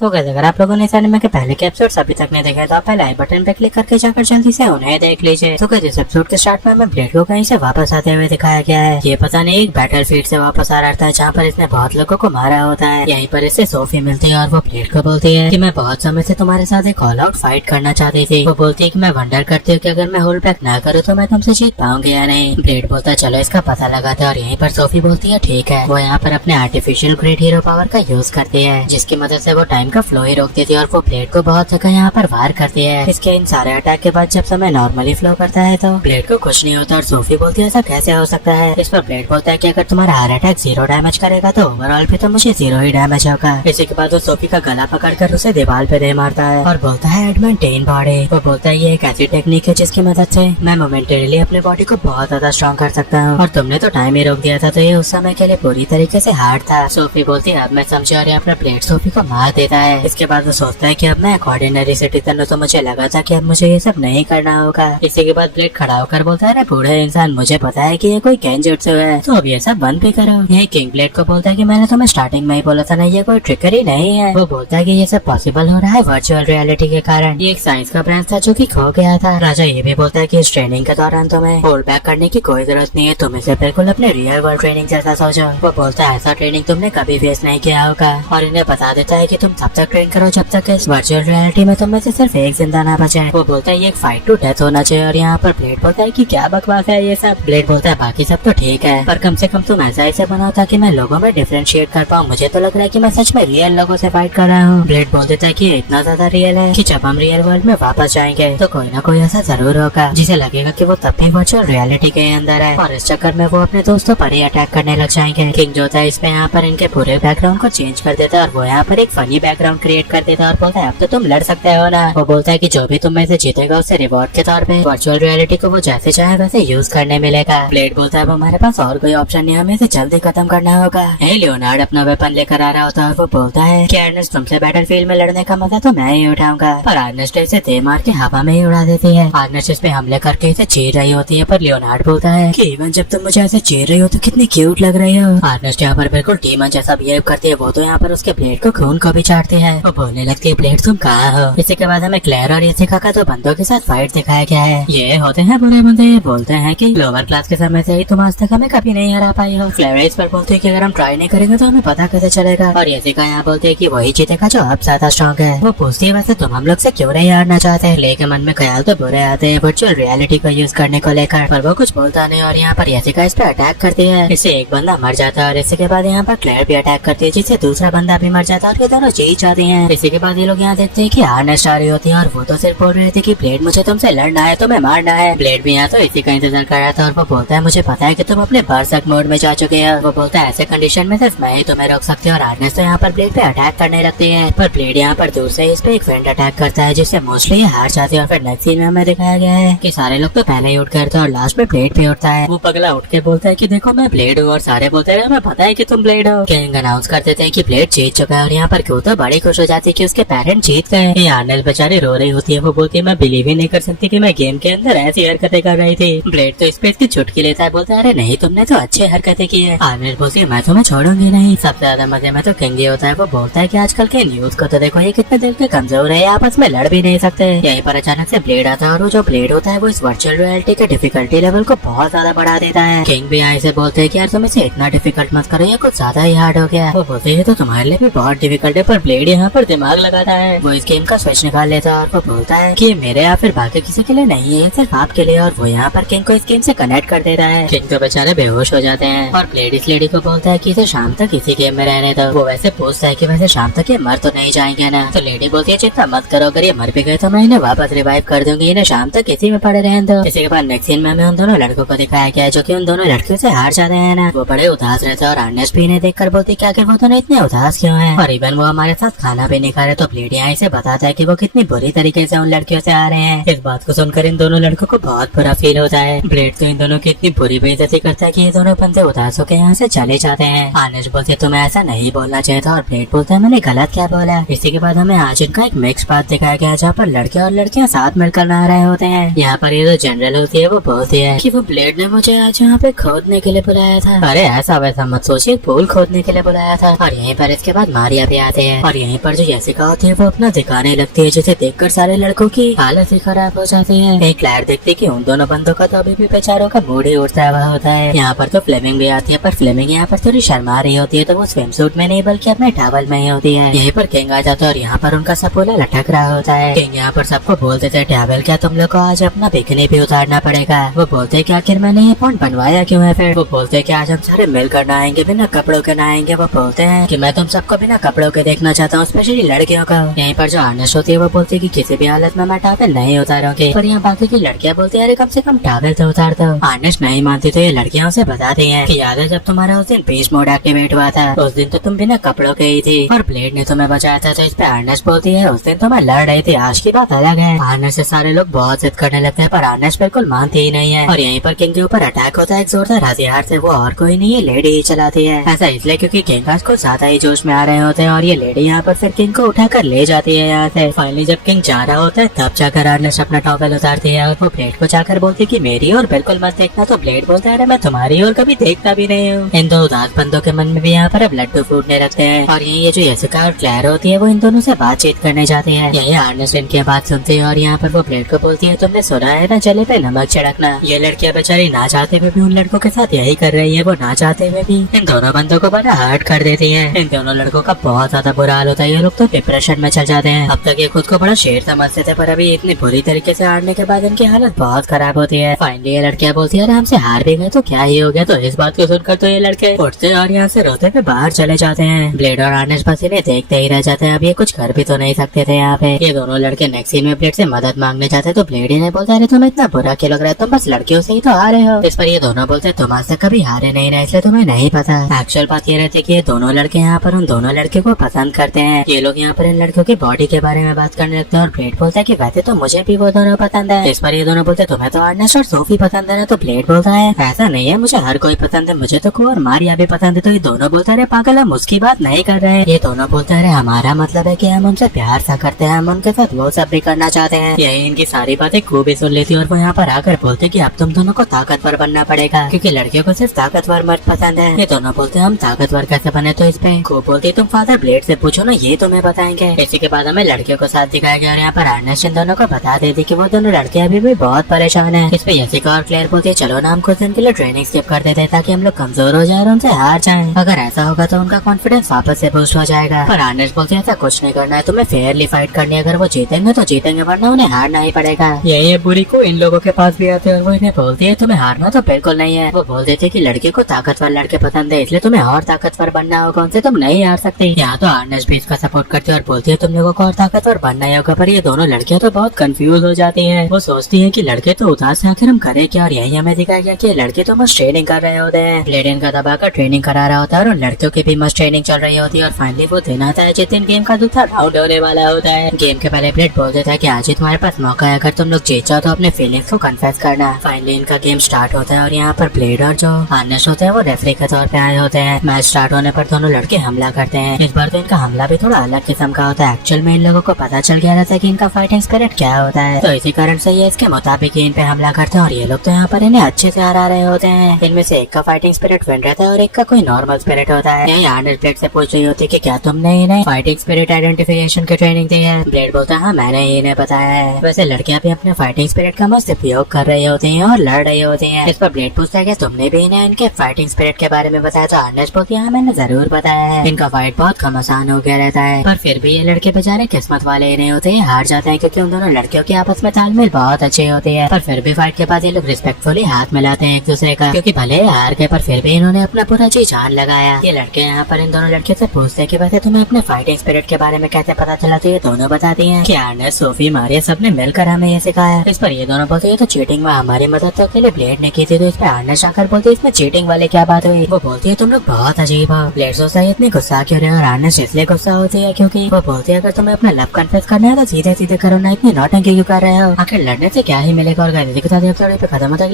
तो अगर आप लोगों ने इस एनिमे के पहले के एपिसोड्स अभी तक नहीं देखे तो आप पहले आई बटन पे क्लिक करके जाकर जल्दी से उन्हें देख लीजिए। तो इस एपिसोड के स्टार्ट में हमें ब्लेड को कहीं से वापस आते हुए दिखाया गया है। ये पता नहीं एक बैटल फील्ड से वापस आ रहा था जहाँ पर इसने बहुत लोगों को मारा होता है। यहीं पर इससे सोफी मिलती है और वो ब्लेड को बोलती है कि मैं बहुत समय से तुम्हारे साथ एक ऑल आउट फाइट करना चाहती थी। वो बोलती है कि मैं वंडर करती हूँ कि अगर मैं होल्ड बैक ना करूँ तो मैं तुमसे जीत पाऊंगी या नहीं। ब्लेड बोलता है चलो इसका पता लगाते हैं और यहीं पर सोफी बोलती है ठीक है। वो यहाँ पर अपने आर्टिफिशियल ग्रेट हीरो पावर का यूज करती है जिसकी मदद से वो टाइम का फ्लो ही रोकती थी और वो ब्लेड को बहुत जगह यहाँ पर वार करती है। इसके इन सारे अटैक के बाद जब समय नॉर्मली फ्लो करता है तो ब्लेड को कुछ नहीं होता और सोफी बोलती है ऐसा कैसे हो सकता है। इस पर ब्लेड बोलता है कि अगर तुम्हारा हर अटैक 0 डैमेज करेगा तो ओवरऑल भी तो मुझे 0 ही डैमेज होगा। इसी के बाद वो सोफी का गला पकड़कर उसे दीवार पे दे मारता है और बोलता है एडमेंटेन बॉडी। वो बोलता है ये एक ऐसी टेक्निक है जिसकी मदद से मैं मोमेंटरीली अपने बॉडी को बहुत ज्यादा स्ट्रॉन्ग कर सकता हूँ और तुमने तो टाइम ही रोक दिया था तो ये उस समय के लिए पूरी तरीके से हार्ड था। सोफी बोलती है अब मैं समझी और यहाँ पर ब्लेड सोफी को मार देता है। इसके बाद वो सोचता है कि अब मैं एक ऑर्डिनरी सिटीजन हूँ तो मुझे लगा था कि अब मुझे ये सब नहीं करना होगा। इसी के बाद ब्लेड खड़ा होकर बोलता है बूढ़े इंसान मुझे पता है कि ये कोई गेंजुत्सु है तो अब ये सब बंद भी करो। यही किंग ब्लेड को बोलता है कि मैंने तुम्हें स्टार्टिंग में ही बोला था ना ये कोई ट्रिकरी नहीं है। वो बोलता है कि ये सब पॉसिबल हो रहा है वर्चुअल रियलिटी के कारण। ये एक साइंस का ब्रांच था जो कि खो गया था। राजा ये भी बोलता है कि इस ट्रेनिंग के दौरान तुम्हें होल्ड बैक करने की कोई जरूरत नहीं है, तुम इसे बिल्कुल अपने रियल वर्ल्ड ट्रेनिंग जैसा सोचो। वो बोलता है ऐसा ट्रेनिंग तुमने कभी फेस नहीं किया होगा और इन्हें बता देता है कि तुम तब तक ट्रेन करो जब तक इस वर्चुअल रियलिटी में तुम में से सिर्फ एक जिंदा ना बचे। वो बोलता है ये एक फाइट टू डेथ होना चाहिए और यहाँ पर ब्लेड बोलता है कि क्या बकवास है ये सब। ब्लेड बोलता है बाकी सब तो ठीक है पर कम से कम तुम ऐसा इसे बनाओ ताकि मैं लोगों में डिफरेंशिएट कर पाऊँ। मुझे तो लग रहा है कि मैं सच में रियल लोगों से फाइट कर रहा हूँ। ब्लेड बोल देता है कि ये इतना ज्यादा रियल है कि जब हम रियल वर्ल्ड में वापस जाएंगे तो कोई ना कोई ऐसा जरूर होगा जिसे लगेगा कि वो तब भी वर्चुअल रियलिटी के अंदर है और इस चक्कर में वो अपने दोस्तों पर ही अटैक करने लग जाएंगे। किंग जो था इसमें यहाँ पर इनके पूरे बैकग्राउंड को चेंज कर देता है और वो यहाँ पर एक फनी बैकग्राउंड क्रिएट कर देता है और बोलता है अब तो तुम लड़ सकते हो ना। वो बोलता है कि जो भी तुम में से जीतेगा उसे रिवॉर्ड के तौर पे वर्चुअल रियलिटी को वो जैसे चाहे वैसे यूज करने मिलेगा। ब्लेड बोलता है अब हमारे पास और कोई ऑप्शन नहीं, हमें इसे जल्दी खत्म करना होगा। लियोनार्ड अपना वेपन लेकर आ रहा होता है और वो बोलता है कि अर्नेस्ट तुमसे बैटलफील्ड में लड़ने का मजा तो मैं ही उठाऊंगा। पर अर्नेस्ट इसे दे मार के हवा में ही उड़ा देती है। अर्नेस्ट इस पे हमले करके इसे चीर रही होती है पर लियोनार्ड बोलता है कि इवन जब तुम मुझे ऐसे चीर रही हो तो कितनी क्यूट लग रही हो। अर्नेस्ट यहाँ पर बिल्कुल डीमन जैसा बिहेव करती है। वो तो यहाँ पर उसके ब्लेड को खून को भी चाटती है। वो बोलने लगती है ब्लेड तुम कहाँ हो। इसी के बाद हमें क्लेयर और यसिका का दो बंदों के साथ फाइट दिखाया गया है। ये होते हैं बुरे बंदे। ये बोलते हैं कि लोअर क्लास के समय से ही तुम आज तक हमें कभी नहीं हरा पाई हो। क्लेयर इस पर बोलती है कि अगर हम ट्राई नहीं करेंगे तो हमें पता कैसे चलेगा। और यसिका यहाँ बोलती है कि वही जीतेगा जो अब ज्यादा स्ट्रॉन्ग है। वो पूछती है वैसे तुम हम लोग से क्यों नहीं हारना चाहते। लेकिन मन में ख्याल तो बुरे आते हैं वर्चुअल रियलिटी को यूज करने को लेकर पर वो कुछ बोलता नहीं और यहाँ पर यसिका इस पे अटैक करती है। इससे एक बंदा मर जाता है और इसी के बाद यहाँ पर क्लेयर भी अटैक करती है जिससे दूसरा बंदा भी मर जाता है और ये दोनों जीत जाते हैं। इसी के बाद ये लोग यहाँ देखते हैं कि अर्नेस्ट आ रही होती है और वो तो सिर्फ बोल रहे थे कि ब्लेड मुझे तुमसे लड़ना है, तुम्हें मारना है। ब्लेड भी यहाँ तो इसी का इंतजार कर रहा था और वो बोलता है मुझे पता है कि तुम अपने बर्सर्क मोड में जा चुके हो। वो बोलता है ऐसे कंडीशन में सिर्फ मैं ही तुम्हें रोक सकती हूँ और अर्नेस्ट तो यहाँ पर ब्लेड पे अटैक करने लगती है पर ब्लेड यहाँ पर दूर से इस पे एक फ्रेंड अटैक करता है जिससे मोस्टली ये हार जाती है। और फिर नेक्स्ट सीन में हमें दिखाया गया है कि सारे लोग तो पहले ही उठ गए थे और लास्ट में ब्लेड पे उठता है। वो पगला उठ के बोलता है कि देखो मैं ब्लेड हूँ और सारे बोलते हैं हमें पता है कि तुम ब्लेड हो। किंग अनाउंस कर देते हैं कि ब्लेड जीत चुका है और यहाँ पर क्यों तो बड़ी खुश हो जाती है कि उसके पेरेंट्स जीत गए। आर्नेल बेचारी रो रही होती है। वो बोलती है मैं बिलीव ही नहीं कर सकती कि मैं गेम के अंदर ऐसी हरकतें कर रही थी। ब्लेड तो इस पे इसकी चुटकी लेता है, बोलता है अरे नहीं तुमने तो अच्छी हरकतें की है। आर्नेल बोलती है मैं तुम्हें छोड़ूंगी नहीं। सबसे ज्यादा मजे में तो किंग ही होता है। वो बोलता है कि आजकल के न्यूज को तो देखो ये कितने दिल के कमजोर है, आपस में लड़ भी नहीं सकते। यहीं पर अचानक से ब्लेड आता है और वो जो ब्लेड होता है वो इस वर्चुअल रियलिटी के डिफिकल्टी लेवल को बहुत ज्यादा बढ़ा देता है। किंग भी यहाँ से बोलते हैं कि यार तुम इसे इतना डिफिकल्ट मत करो, ये कुछ ज्यादा ही हार्ड हो गया। वो बोलते हैं तो तुम्हारे लिए भी बहुत डिफिकल्ट है पर ब्लेड यहाँ पर दिमाग लगाता है। वो इस गेम का स्विच निकाल लेता है और वो बोलता है कि मेरे या फिर बाकी किसी के लिए नहीं है, सिर्फ आपके लिए। और वो यहाँ पर किंग को इस गेम से कनेक्ट कर देता है। किंग तो बेचारे बेहोश हो जाते हैं और ब्लेड इस लेडी को बोलता है कि इसे शाम तक इसी गेम में रहने दो। वो वैसे पूछता है कि वैसे शाम तक ये मर तो नहीं जाएंगे ना। तो लेडी बोलती है चिंता मत करो, अगर ये मर भी गए तो मैं इन्हें वापस रिवाइव कर दूंगी, इन्हें शाम तक इसी में पड़े रहने दो। इसी के बाद नेक्स्ट सीन में हमें उन दोनों लड़कों को दिखाया गया है जो कि उन दोनों लड़कियों से हार जाते हैं ना। वो बड़े उदास रहते हैं और अर्नेस्ट भी इन्हें देखकर बोलती है कि वो दोनों इतने उदास क्यों हैं और इवन वो हमारे साथ खाना भी नहीं खा रहे। तो ब्लेड यहाँ इसे बताता है कि वो कितनी बुरी तरीके से उन लड़कियों से आ रहे हैं। इस बात को सुनकर इन दोनों लड़कों को बहुत बुरा फील होता है। ब्लेड तो इन दोनों की इतनी बुरी बेइज्जती करता है कि ये दोनों बंदे उदास होकर यहाँ से चले जाते हैं। अर्नेस्ट बोलते तुम्हें ऐसा नहीं बोलना चाहिए था और ब्लेड बोलता है मैंने गलत क्या बोला। इसी के बाद हमें आज इनका एक मिक्स बात दिखाया गया जहाँ पर लड़के और लड़कियाँ साथ मिलकर नहा रहे होते हैं। यहाँ पर ये जो जनरल होती है वो बोलती है कि वो ब्लेड ने मुझे आज यहाँ पे खोदने के लिए बुलाया था। अरे ऐसा वैसा मत सोचिए, पूल खोदने के लिए बुलाया था। और यहीं पर इसके बाद मारिया भी आते हैं और यहीं पर जो यसिका होती है वो अपना दिखाने लगती है, जिसे देखकर सारे लड़कों की हालत ही खराब हो जाती है। एक क्लैर देखती कि उन दोनों बंदों का तो अभी भी बेचारों का मूड ही उड़ता हुआ होता है। यहाँ पर तो फ्लेमिंग भी आती है, पर फ्लेमिंग यहाँ पर थोड़ी शर्मा रही होती है, तो वो स्विम सूट में नहीं बल्कि अपने टॉवल में ही होती है। यहीं पर किंग आ जाता है और यहाँ पर उनका सपोला लटक रहा होता है। किंग यहाँ पर सबको बोल देते हैं, टॉवल क्या तुम लोग को आज अपना बिकनी भी उतारना पड़ेगा। वो बोलते हैं कि आखिर मैंने ये पॉइंट बनवाया क्यों है। फिर वो बोलते हैं कि आज हम सारे मिलकर नहाएंगे, बिना कपड़ों के नहाएंगे। वो बोलते हैं कि मैं तुम सबको बिना कपड़ों के देखना चाहता हूँ, स्पेशली लड़कियों को। यहीं पर जो आर्नेस्ट होती है वो बोलती है कि किसी भी हालत में मैं टॉवल नहीं उतारूंगी। पर यहाँ बाकी की लड़कियाँ बोलती है, अरे कम से कम टॉवल तो उतार दो। आर्नेस्ट नहीं मानती तो ये लड़कियां उसे बताती हैं कि याद है जब तुम्हारा उस दिन बीच मोड एक्टिवेट हुआ था, उस दिन तो तुम बिना कपड़ों के ही थी और ब्लेड ने तुम्हें बचाया था। तो इस पे आर्नेस्ट बोलती है, उस दिन तो मैं लड़ रही थी, आज की बात अलग है। आर्नेस्ट से सारे लोग बहुत जिद करने लगते हैं, पर आर्नेस्ट बिल्कुल मानती ही नहीं है। और यहीं पर किंग के ऊपर अटैक होता है एक जोरदार हथियार से। वो और कोई नहीं, ये लेडी ही चलाती है। ऐसा इसलिए क्योंकि किंग आज कुछ ज्यादा ही जोश में आ रहे होते हैं और ये लेडी यहाँ पर फिर किंग को उठाकर ले जाती है यहाँ से। फाइनली जब किंग जा रहा होता है तब जाकर आर्नेस्ट अपना टॉवल उतारती है और वो ब्लेड को जाकर बोलती है कि मेरी और बिल्कुल मत देखना। तो ब्लेड बोलता है, अरे मैं तुम्हारी और कभी देखता भी नहीं हूँ। इन दो उदास बंदों के मन में भी यहाँ पर अब लड्डू फूटने लगते हैं। और ये जो यसिका और क्लैर होती है वो इन दोनों से बातचीत करने जाती है। यही आर्नेस्ट इनकी बात सुनती है और यहाँ पर वो ब्लेड को बोलती है, तुमने सुना है ना जले पे नमक छिड़कना। ये लड़कियां बेचारी ना चाहते हुए भी उन लड़कों के साथ यही कर रही है। वो ना चाहते हुए भी इन दोनों बंदों को बड़ा हर्ट कर देती है। इन दोनों लड़कों का बहुत ज्यादा बुरा हाल होता है। ये लोग तो डिप्रेशन में चल जाते हैं। अब तक ये खुद को बड़ा शेर समझते थे, पर अभी इतनी बुरी तरीके से हारने के बाद इनकी हालत बहुत खराब होती है। फाइनली ये लड़कियां बोलती है, अरे हमसे हार भी गए तो क्या ही हो गया। तो इस बात को सुनकर तो ये लड़के उठते और यहाँ से रोते हुए बाहर चले जाते हैं। ब्लेड और आर्नेस्ट बस इन्हें देखते ही रह जाते हैं। अब ये कुछ कर भी तो नहीं सकते थे यहाँ पे। ये दोनों लड़के नेक्स्ट सीन में ब्लेड से मदद मांगने जाते हैं, तो ब्लेड इन्हें बोलता है, अरे तुम्हें इतना बुरा क्यों लग रहा है, तुम बस लड़कियों से ही तो हारे हो। इस पर ये दोनों बोलते हैं, तुम आज तक कभी हारे नहीं ना, इसलिए तुम्हें नहीं पता। एक्चुअल बात ये रहती है कि ये दोनों लड़के यहाँ पर उन दोनों लड़के को पसंद करते हैं। ये लोग यहाँ पर इन लड़कियों की बॉडी के बारे में बात करने लगते हैं और ब्लेड बोलता है कि वैसे तो मुझे भी वो दोनों पसंद है। इस पर ये दोनों बोलते हैं, तुम्हें तो आर्नेस्ट और सोफी पसंद है ना। तो ब्लेड बोलता है, ऐसा नहीं है, मुझे हर कोई पसंद है, मुझे तो को और मारिया भी पसंद है। तो ये दोनों बोलते हैं, पागल हम उसकी बात नहीं कर रहे हैं। ये दोनों बोलते हैं, हमारा मतलब है कि हम उनसे प्यार सा करते हैं, हम उनके साथ वो सब भी करना चाहते हैं। यही इनकी सारी बातें खूब ही सुन लेती है और वो यहाँ पर आकर बोलते कि अब तुम दोनों को ताकतवर बनना पड़ेगा, क्योंकि लड़कियों को सिर्फ ताकतवर मर्द पसंद है। ये दोनों बोलते हैं, हम ताकतवर कैसे बने। तो इस पे खूब बोलती, तुम फादर ब्लेड से पूछो ना, ये तुम्हें बताएंगे। इसी के बाद हमें लड़कियों को साथ दिखाया गया और यहाँ पर आर्नेस्ट इन दोनों को बता देती कि वो दोनों लड़के अभी भी बहुत परेशान है। इस पे यसिका और क्लेयर बोलती है, चलो ना हम कुछ दिन के लिए ट्रेनिंग स्किप कर देते ताकि हम लोग कमजोर हो जाए और उनसे हार जाएं। अगर ऐसा होगा तो उनका कॉन्फिडेंस वापस से बूस्ट हो जाएगा। पर आर्नेस्ट बोलते हैं, ऐसा कुछ नहीं करना है, तुम्हें फेयरली फाइट करनी है। अगर वो जीतेंगे तो जीतेंगे, वरना उन्हें हारना ही पड़ेगा। यही बुरी को इन लोगों के पास भी आते हैं और वो इन्हें बोलती है, तुम्हें हारना तो बिल्कुल नहीं है। वो बोल देते कि लड़के को ताकतवर लड़के पसंद है, इसलिए तुम्हें और ताकतवर बनना होगा, उनसे तुम नहीं हार सकते। यहाँ तो आर्नेस्ट भी इसका सपोर्ट करती है और बोलती है, तुम लोगों को और ताकतवर बनना ही होगा। पर ये दोनों लड़कियां तो बहुत कंफ्यूज हो जाती हैं। वो सोचती हैं कि लड़के तो उदास हैं, आखिर हम करें क्या। और यही हमें दिखाया गया कि लड़के तो मस्त ट्रेनिंग कर रहे होते हैं। ब्लेड का दबाकर ट्रेनिंग करा रहा होता है और लड़कियों की भी मस्त ट्रेनिंग चल रही होती है। और फाइनली वो दिन आता है जिस दिन गेम का दूसरा राउंड होने वाला होता है। गेम के पहले ब्लेड बोल देता है कि आज ही तुम्हारे पास मौका है, अगर तुम लोग जीत जाओ तो अपने फीलिंग्स को कन्फेस करना। फाइनली इनका गेम स्टार्ट होता है और यहाँ पर ब्लेड और जो आर्नेस्ट होते हैं वो रेफरी के तौर पे आए होते हैं। मैच स्टार्ट होने पर दोनों लड़के हमला करते हैं। इस बार तो इनका हमला भी थोड़ा अलग किस्म का होता है। एक्चुअल में इन लोगों को पता चल गया रहता है कि इनका फाइटिंग स्पिरिट क्या होता है, तो इसी कारण से ये इसके मुताबिक इन पे हमला करते हैं। और ये लोग तो यहाँ पर इन्हें अच्छे से हरा रहे होते हैं। इनमें से एक का फाइटिंग स्पिरिट विन रहता है और एक का कोई नॉर्मल स्पिरिट होता है। यही आर्नेस्ट ब्लेड से पूछ रही होती है कि क्या तुमने इन्हें फाइटिंग स्पिरिट आइडेंटिफिकेशन की ट्रेनिंग दी है। ब्लेड बोलता है, हाँ मैंने इन्हें बताया है। वैसे लड़कियां भी अपने फाइटिंग स्पिरिट का मस्त उपयोग कर रही होती हैं और लड़ रही होती हैं। इस पर ब्लेड पूछता है कि तुमने भी इन्हें इनके फाइटिंग स्पिरिट के बारे में बताया। तो आर्नेस्ट बोलती है, हाँ मैंने जरूर बताया है। इनका फाइट बहुत कम आसान हो गया रहता है, पर फिर भी ये लड़के बेचारे किस्मत वाले ही नहीं होते, हार जाते हैं, क्योंकि उन दोनों लड़कियों की आपस में तालमेल बहुत अच्छी होती है। पर फिर भी फाइट के बाद ये लोग रिस्पेक्टफुली हाथ मिलाते हैं एक दूसरे का, क्योंकि भले हार गए पर फिर भी इन्होंने अपना पूरा जी जान लगाया। ये लड़के यहाँ पर इन दोनों लड़कियों से पूछते हैं कि वैसे तुम्हें अपने फाइटिंग स्पिरिट के बारे में कैसे पता चला। तो ये दोनों बताती हैं कि आर्नेस्ट, सोफी, मारिया सबने मिलकर हमें ये सिखाया। इस पर ये दोनों बोलते हैं तो चीटिंग में हमारी मदद तो अकेले ब्लेड ने की थी। तो इस पर आर्नेस्ट आकर बोलती है, इसमें चीटिंग वाले क्या बात हुई। वो बोलती है, तुम लोग बहुत अजीब हो। ब्लेड सोचता है इतनी गुस्सा क्यों रहे, और आर्नेस्ट इसलिए गुस्सा होती है क्योंकि वो बोलती है, अगर तुम्हें अपना लव कन्फेस करना है तो सीधे सीधे करो ना, इतनी नौटंकी क्यों कर रहे हो। आखिर लड़ने से क्या ही मिलेगा। और खत्म होता है।